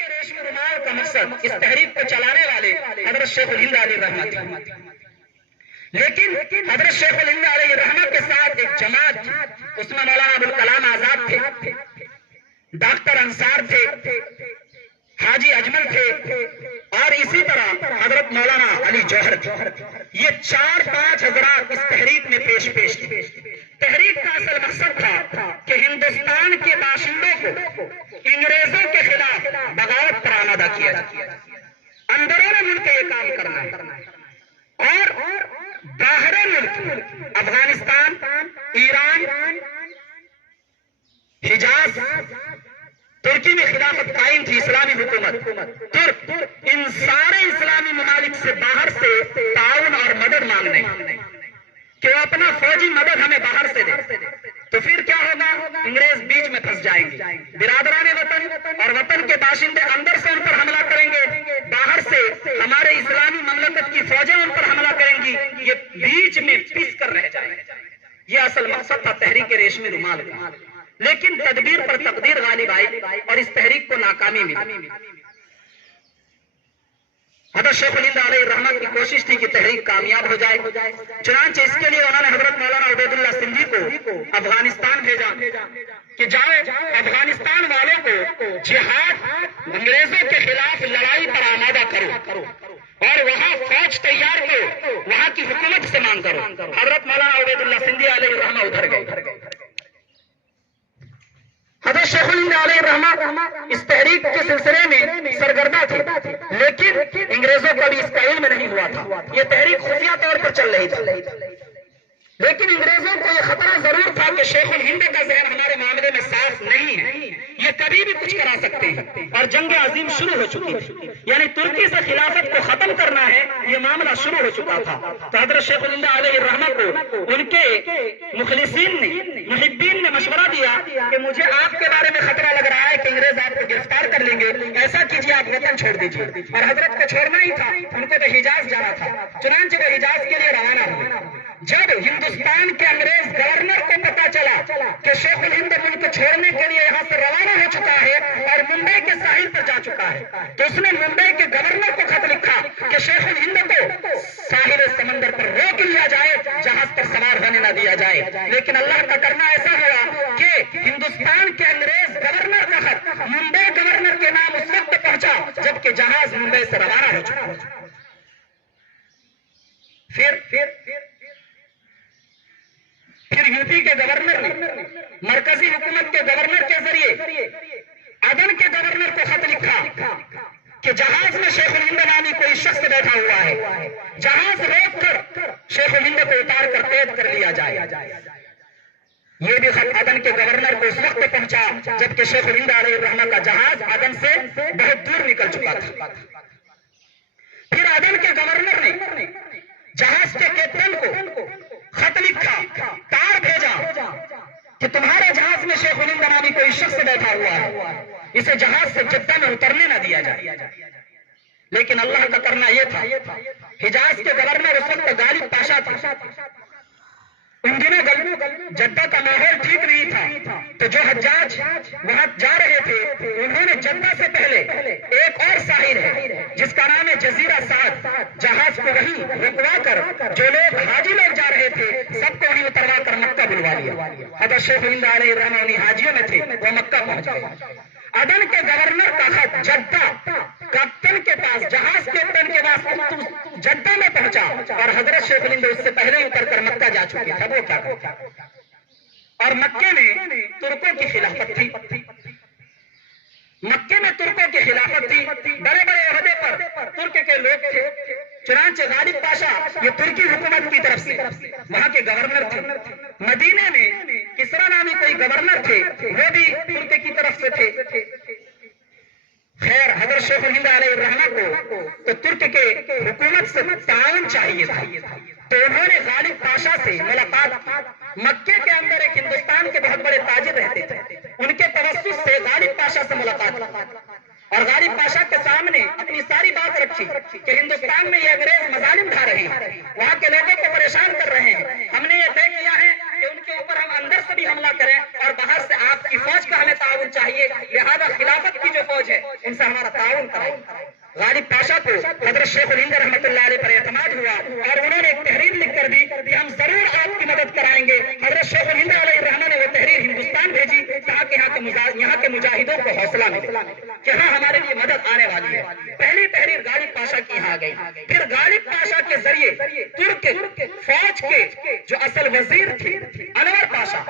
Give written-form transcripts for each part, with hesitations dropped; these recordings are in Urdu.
کے ریشمی رومال کا مقصد اس تحریک کو چلانے والے حضرت شیخ الہند علیہ رحمہ تھی، لیکن حضرت شیخ الہند علیہ رحمہ کے ساتھ ایک جماعت تھی، اس میں مولانا ابوالکلام آزاد تھے، ڈاکٹر انصار تھے، حاجی اجمل تھے، اور اسی طرح حضرت مولانا علی جوہر تھے۔ یہ 4-5 حضرات اس تحریک میں پیش تھے۔ تحریک کا اصل مقصد تھا کہ ہندوستان کے باشندوں کو انگریزوں کے خلاف بغاوت پر آمادہ کیا جائے، اندرون ملک یہ کام کرنا ہے، اور باہر ملک افغانستان، ایران، حجاز، ترکی میں خلافت قائم تھی، اسلامی حکومت، ترک، ان سارے اسلامی ممالک سے باہر سے تعاون اور مدد مانگنے کہ وہ اپنا فوجی مدد ہمیں باہر سے دے، تو پھر کیا ہوگا؟ انگریز بیچ میں پھنس جائیں گے، برادران وطن اور وطن کے باشندے اندر سے ان پر حملہ کریں گے، باہر سے ہمارے اسلامی مملکت کی فوجیں ان پر حملہ کریں گی، یہ بیچ میں پس کر رہ جائیں گے۔ یہ اصل مقصد تھا تحریک ریشمی رومال کا، لیکن تدبیر پر تقدیر غالب آئی اور اس تحریک کو ناکامی ملی۔ حضرت شیخ الہند علیہ الرحمہ کی کوشش تھی کہ تحریک کامیاب ہو جائے، چنانچہ اس کے لیے انہوں نے حضرت مولانا عبید اللہ سندھی کو افغانستان بھیجا کہ جائے افغانستان والوں کو جہاد، انگریزوں کے خلاف لڑائی پر آمادہ کرو اور وہاں فوج تیار کرو، وہاں کی حکومت سے مانگ کرو۔ حضرت مولانا عبید اللہ سندھی علیہ الرحمہ ادھر گئے۔ حضرت شیخ الہند علیہ الرحمہ اس تحریک کے سلسلے میں سرگردہ تھے، لیکن انگریزوں کو بھی اس کا علم نہیں ہوا تھا۔ یہ تحریک خفیہ طور پر چل رہی تھی، لیکن انگریزوں کو یہ خطرہ ضرور تھا کہ شیخ الہند کا ذہن ہمارے معاملے میں صاف نہیں ہے، یہ کبھی بھی کچھ کرا سکتے ہیں، اور جنگ عظیم شروع ہو چکی تھی، یعنی ترکی سے خلافت کو ختم کرنا ہے، یہ معاملہ شروع ہو چکا تھا۔ تو حضرت شیخ الہند علیہ الرحمہ کو ان کے مخلصین نے، محبین نے مشورہ دیا کہ مجھے آپ کے بارے میں خطرہ لگ رہا ہے کہ انگریز آپ کو گرفتار کر لیں گے، ایسا کیجیے آپ وطن چھوڑ دیجیے۔ اور حضرت کو چھوڑنا ہی تھا، ان کو تو حجاز جانا تھا، چنانچہ وہ حجاز کے لیے روانہ ہوئے۔ جب ہندوستان کے انگریز گورنر کو پتا چلا کہ شیخ الہند ملک چھوڑنے کے لیے یہاں سے روانہ ہو چکا ہے اور ممبئی کے ساحل پر جا چکا ہے، تو اس نے ممبئی کے گورنر کو خط لکھا کہ شیخ الہند کو ساحل سمندر پر روک لیا جائے، جہاز پر سوار ہونے نہ دیا جائے۔ لیکن اللہ کا کرنا ایسا ہوا کہ ہندوستان کے انگریز گورنر کا خط ممبئی گورنر کے نام اس وقت پہنچا جبکہ جہاز ممبئی سے روانہ ہو چکا۔ پھر یو پی کے گورنر نے مرکزی حکومت کے گورنر کے ذریعے عدن کے گورنر کو خط لکھا کہ جہاز میں شیخ الہند نامی کوئی شخص بیٹھا ہوا ہے، جہاز روک کر شیخ الہند کو اتار کر قید کر لیا جائے۔ یہ بھی خط عدن کے گورنر کو اس وقت پہنچا جبکہ شیخ الہند علیہ الرحمہ کا جہاز عدن سے بہت دور نکل چکا تھا۔ پھر عدن کے گورنر نے جہاز کے کیپٹن کو خط لکھا، تار بھیجا کہ تمہارے جہاز میں شیخ الہند نامی کوئی شخص بیٹھا ہوا ہے، اسے جہاز سے جدہ میں اترنے نہ دیا جائے۔ لیکن اللہ کا کرنا یہ تھا، حجاز کے گورنر اس وقت غالب پاشا تھا، ان دنوں جدہ کا ماحول ٹھیک نہیں تھا، تو جو حجاج وہاں جا رہے تھے انہوں نے جدہ سے پہلے ایک اور ساحل ہے جس کا نام ہے جزیرہ سعد، جہاز کو وہیں رکوا کر جو لوگ حاجی لوگ جا رہے تھے سب کو وہیں اتروا کر مکہ بلوا لیا۔ حضرت شیخ الہند علیہ الرحمہ انہیں حاجیوں میں تھے، وہ مکہ پہنچ گئے۔ عدن کے گورنر کا خط جدہ کیپٹن کے پاس، جہاز کیپٹن کے پاس جدہ میں پہنچا، اور حضرت شیخ الہند اس سے پہلے اتر کر مکہ جا چکے تھے۔ وہ کیا کرتا، اور مکے میں ترکوں کی خلافت تھی، مکے میں ترکوں کی خلافت تھی، بڑے بڑے عہدے پر ترک کے لوگ تھے۔ چنانچہ غالب پاشا یہ ترکی حکومت کی طرف سے وہاں کے گورنر تھے۔ مدینے میں کسرا نامی کوئی گورنر تھے، وہ بھی ترک کی طرف سے تھے۔ خیر حضرت شیخ الہند علیہ الرحمہ کو تو ترک کے حکومت سے تعاون چاہیے تھا، تو انہوں نے غالب پاشا سے ملاقات، مکے کے اندر ایک ہندوستان کے بہت بڑے تاجر رہتے تھے، ان کے توسط سے غالب پاشا سے ملاقات، اور غالب پاشا کے سامنے اپنی ساری بات رکھی کہ ہندوستان میں یہ انگریز مظالم ڈھا رہے ہیں، وہاں کے لوگوں کو پریشان کر رہے ہیں، ہم نے یہ طے کیا ہے کہ ان کے اوپر ہم اندر سے بھی حملہ کریں اور باہر سے آپ کی فوج کا ہمیں تعاون چاہیے، لہذا خلافت کی جو فوج ہے ان سے ہمارا تعاون کرائیں۔ غالب پاشا کو حضرت شیخ الہند رحمۃ اللہ علیہ پر اعتماد ہوا اور انہوں نے ایک تحریر لکھ کر دی کہ ہم ضرور آپ کی مدد کرائیں گے۔ حضرت شیخ الہند علیہ الرحمہ نے وہ تحریر ہندوستان بھیجی تاکہ یہاں کے مجاہدوں کو حوصلہ ملے کہ ہاں ہمارے لیے مدد آنے والی ہے۔ پہلی تحریر غالب پاشا کی یہاں گئی، پھر غالب پاشا کے ذریعے ترک فوج کے جو اصل وزیر تھے انور پاشا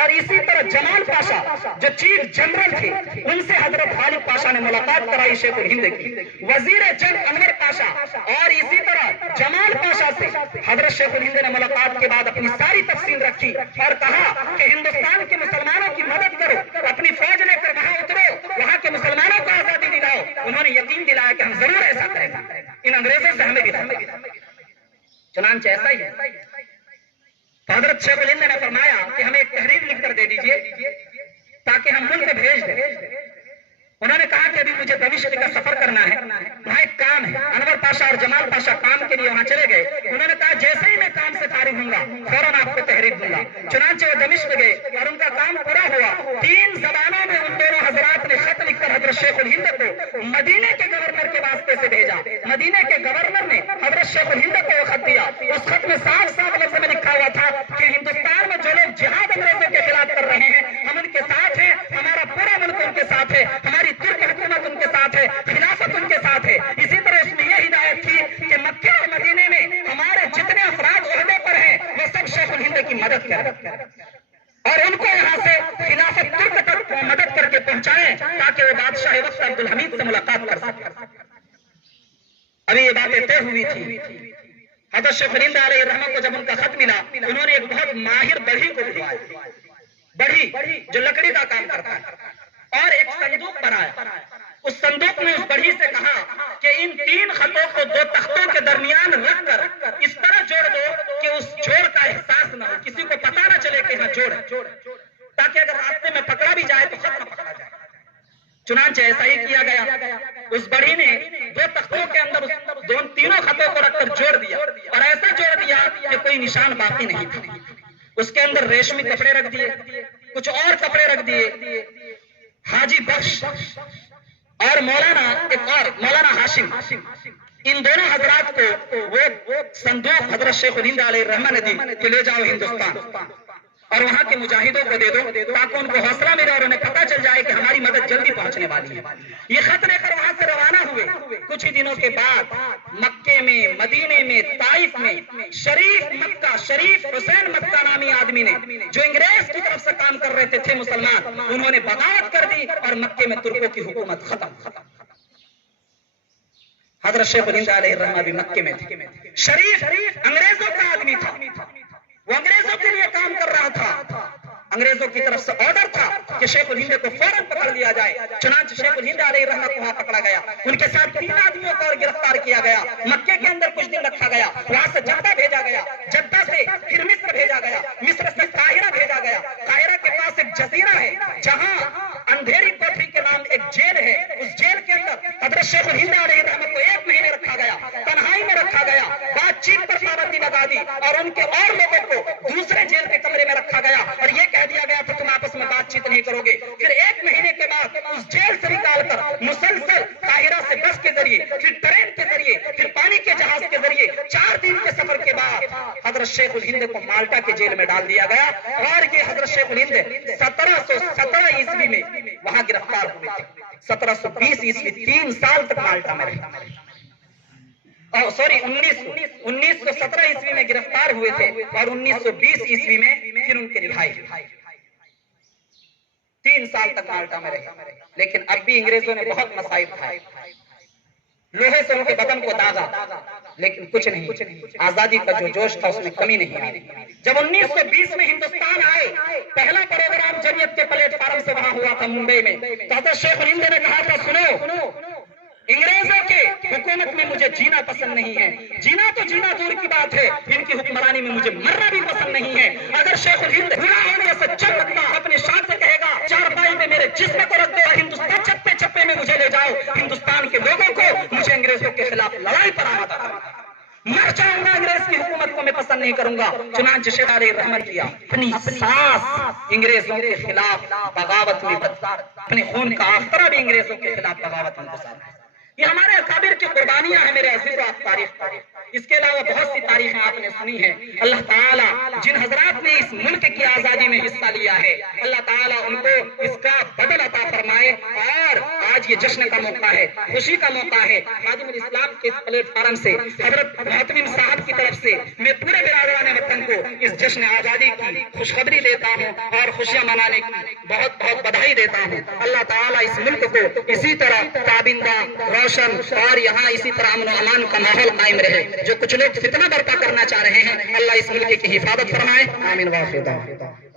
اور اسی طرح جمال پاشا جو چیف جنرل تھے ان سے حضرت غالب پاشا نے ملاقات کرائی شیخ الہند کی۔ وزیر جنگ انور پاشا اور اسی طرح جمال پاشا سے حضرت شیخ الہند نے ملاقات کے بعد اپنی ساری تفصیل رکھی اور کہا کہ ہندوستان کے مسلمانوں کی مدد کرو، اپنی فوج لے کر وہاں اترو، وہاں کے مسلمانوں کو آزادی دلاؤ۔ انہوں نے یقین دلایا کہ ہم ضرور ایسا کریں گے، ان انگریزوں سے ہمیں بھی۔ چنانچہ ایسا ہی ہے۔ حضرت شیخ الہند نے فرمایا کہ ہمیں ایک تحریر لکھ کر دے دیجئے تاکہ ہم ملک بھیج دیں۔ انہوں نے کہا کہ ابھی مجھے دمشق کا سفر کرنا ہے، وہاں ایک کام ہے۔ انور پاشا اور جمال پاشا کام کے لیے وہاں چلے گئے۔ انہوں نے کہا جیسے ہی میں کام سے فارغ ہوں گا فوراً آپ کو تحریر دوں گا۔ چنانچہ وہ دمشق گئے اور ان کا کام پورا ہوا۔ 3 زبانوں میں ان دونوں حضرات نے خط لکھ کر حضرت شیخ الہند کو مدینے کے گورنر کے واسطے سے بھیجا۔ مدینے کے گورنر نے حضرت شیخ الہند کو وہ خط دیا۔ اس خط میں صاف لفظ میں لکھا ہوا تھا کہ ہندوستان میں جو لوگ جہاد انگریزوں کے خلاف کر رہے ہیں ہم ان کے ساتھ ہیں، ہمارا پورا ملک ان کے ساتھ ہے، ہماری ترک حکومت ان کے ساتھ ہے، خلافت ان کے ساتھ ہے۔ اسی طرح اس میں یہ ہدایت تھی کہ مکے اور مدینے میں ہمارے جتنے افراد عہدے پر ہیں وہ سب شیخ الہند کی مدد کریں اور ان کو یہاں سے خلافت ترک تک مدد کر کے پہنچائیں تاکہ وہ بادشاہ وقت عبدالحمید سے ملاقات کر سکیں۔ ابھی یہ باتیں طے ہوئی تھی۔ حضرت شیخ الہند علیہ الرحمہ کو جب ان کا خط ملا انہوں نے ایک بہت ماہر بڑھی کو بلوایا، بڑھی جو لکڑی کا کام کرتا ہے، اور ایک صندوق بنایا۔ اس صندوق میں اس بڑھی سے کہا کہ ان 3 خطوں کو 2 تختوں کے درمیان رکھ کر اس طرح جوڑ دو کہ اس جوڑ کا احساس نہ ہو، کسی کو پتا نہ چلے کہ ہاں جوڑ ہے، تاکہ اگر راستے میں پکڑا بھی جائے تو خط نہ پکڑا جائے۔ چنانچہ ایسا ہی کیا گیا۔ اس بڑھی نے 2 تختوں کے اندر اس 3 خطوں کو رکھ کر جوڑ دیا اور ایسا جوڑ دیا کہ کوئی نشان باقی نہیں تھا۔ اس کے اندر ریشمی کپڑے رکھ دیے، کچھ اور کپڑے رکھ دیے۔ حاجی بخش اور مولانا ہاشم ان دونوں حضرات کو وہ صندوق حضرت شیخ الہند علیہ الرحمہ نے دی کہ لے جاؤ ہندوستان اور وہاں کے مجاہدوں کو دے دو تاکہ ان کو حوصلہ ملے اور انہیں پتہ چل جائے کہ ہماری مدد جلدی پہنچنے والی ہے۔ یہ خط لے کر وہاں سے روانہ ہوئے۔ کچھ ہی دنوں کے بعد مکے میں، مدینے میں، طائف میں شریف حسین مکہ نامی آدمی نے جو انگریز کی طرف سے کام کر رہے تھے مسلمان، انہوں نے بغاوت کر دی اور مکے میں ترکوں کی حکومت ختم۔ حضرت شیخ الہند علیہ الرحمہ بھی مکے میں تھے۔ شریف انگریزوں کا آدمی تھا، وہ انگریزوں کے لیے کام کر رہا تھا۔ انگریزوں کی طرف سے آرڈر تھا کہ شیخ الہند کو فوراً پکڑ لیا جائے۔ چنانچہ شیخ الہند علیہ الرحمہ کو وہاں پکڑا گیا، ان کے ساتھ 3 آدمیوں کو اور گرفتار کیا گیا، مکے کے اندر کچھ دن رکھا گیا، وہاں سے جدہ بھیجا گیا، جدہ سے پھر مصر بھیجا گیا، مصر سے قاہرہ بھیجا گیا۔ قاہرہ کے پاس ایک جزیرہ ہے جہاں اندھیری کوٹھی کے نام ایک جیل ہے، اس جیل کے اندر حضرت شیخ الہند علیہ الرحمہ کو 1 مہینے رکھا گیا، تنہائی میں رکھا گیا، بات چیت پر پابندی لگا دی اور ان کے اور لوگوں کو دوسرے جیل کے کمرے میں رکھا گیا اور یہ کہہ دیا گیا تھا تم آپس میں بات چیت نہیں کرو گے۔ پھر 1 مہینے کے بعد اس جیل سے نکال کر مسلسل قاہرہ سے بس کے ذریعے، پھر ٹرین کے ذریعے، پھر پانی کے جہاز کے ذریعے 4 دن کے سفر کے بعد حضرت شیخ الہند کو مالٹا کے جیل میں ڈال دیا گیا اور یہ حضرت شیخ الہند 1717 عیسوی میں وہاں گرفتار ہوئے تھے۔ 1720 عیسوی 3 سال تک مالٹا میں رہے۔ 1917 عیسوی میں گرفتار ہوئے تھے اور 1920 عیسوی میں پھر ان کی رہائی ہوئی۔ 3 سال تک مالٹا میں رہے، لیکن اب بھی انگریزوں نے بہت مصائب کھائے، لوہے سے ان کے بدن کو داغا، لیکن کچھ نہیں، آزادی کا جو جوش تھا اس میں کمی نہیں آئی۔ جب 1920 میں ہندوستان آئے، پہلا پروگرام جمعیت کے پلیٹ فارم سے وہاں ہوا تھا ممبئی میں، تو حضرت شیخ الہند نے کہا تھا سنو، انگریزوں کے حکومت میں مجھے جینا پسند نہیں ہے، جینا تو جینا دور کی بات ہے، ان کی حکمرانی میں مجھے مرنا بھی پسند نہیں ہے۔ اگر شیخ الہند بھلا ہونے سے چل رکھتا اپنے شان سے کہے گا 4 بائی میں میرے جسم کو رکھ دو اور ہندوستان چپے چپے میں مجھے لے جاؤ، ہندوستان کے لوگوں کو مجھے انگریزوں کے خلاف لڑائی پر آمادہ کرنا۔ مر جاؤں گا انگریز کی حکومت کو میں پسند نہیں کروں گا. چنانچہ شیخ علیہ رحمت کیا اپنی سانس انگریزوں کے خلاف بغاوت میں اپنے خون کا آخرہ بھی انگریزوں کے خلاف بغاوت میں گزارا. یہ ہمارے اکابر کی قربانیاں ہیں میرے عزیز و تاریخ. اس کے علاوہ بہت سی تاریخیں آپ نے سنی ہیں. اللہ تعالیٰ جن حضرات نے اس ملک کی آزادی میں حصہ لیا ہے اللہ تعالیٰ ان کو اس کا بدل عطا فرمائے. اور آج یہ جشن کا موقع ہے, خوشی کا موقع ہے. خادم الاسلام کے اس پلیٹ فارم سے حضرت محتمم صاحب کی طرف سے میں پورے برادران وطن کو اس جشن آزادی کی خوشخبری دیتا ہوں اور خوشیاں منانے کی بہت بہت بدھائی دیتا ہوں. اللہ تعالیٰ اس ملک کو اسی طرح تابندہ روشن اور یہاں اسی طرح امن و امان کا ماحول قائم رہے. جو کچھ لوگ فتنہ برپا کرنا چاہ رہے ہیں اللہ اس ملک کی حفاظت فرمائے. آمین. واخر دعوانا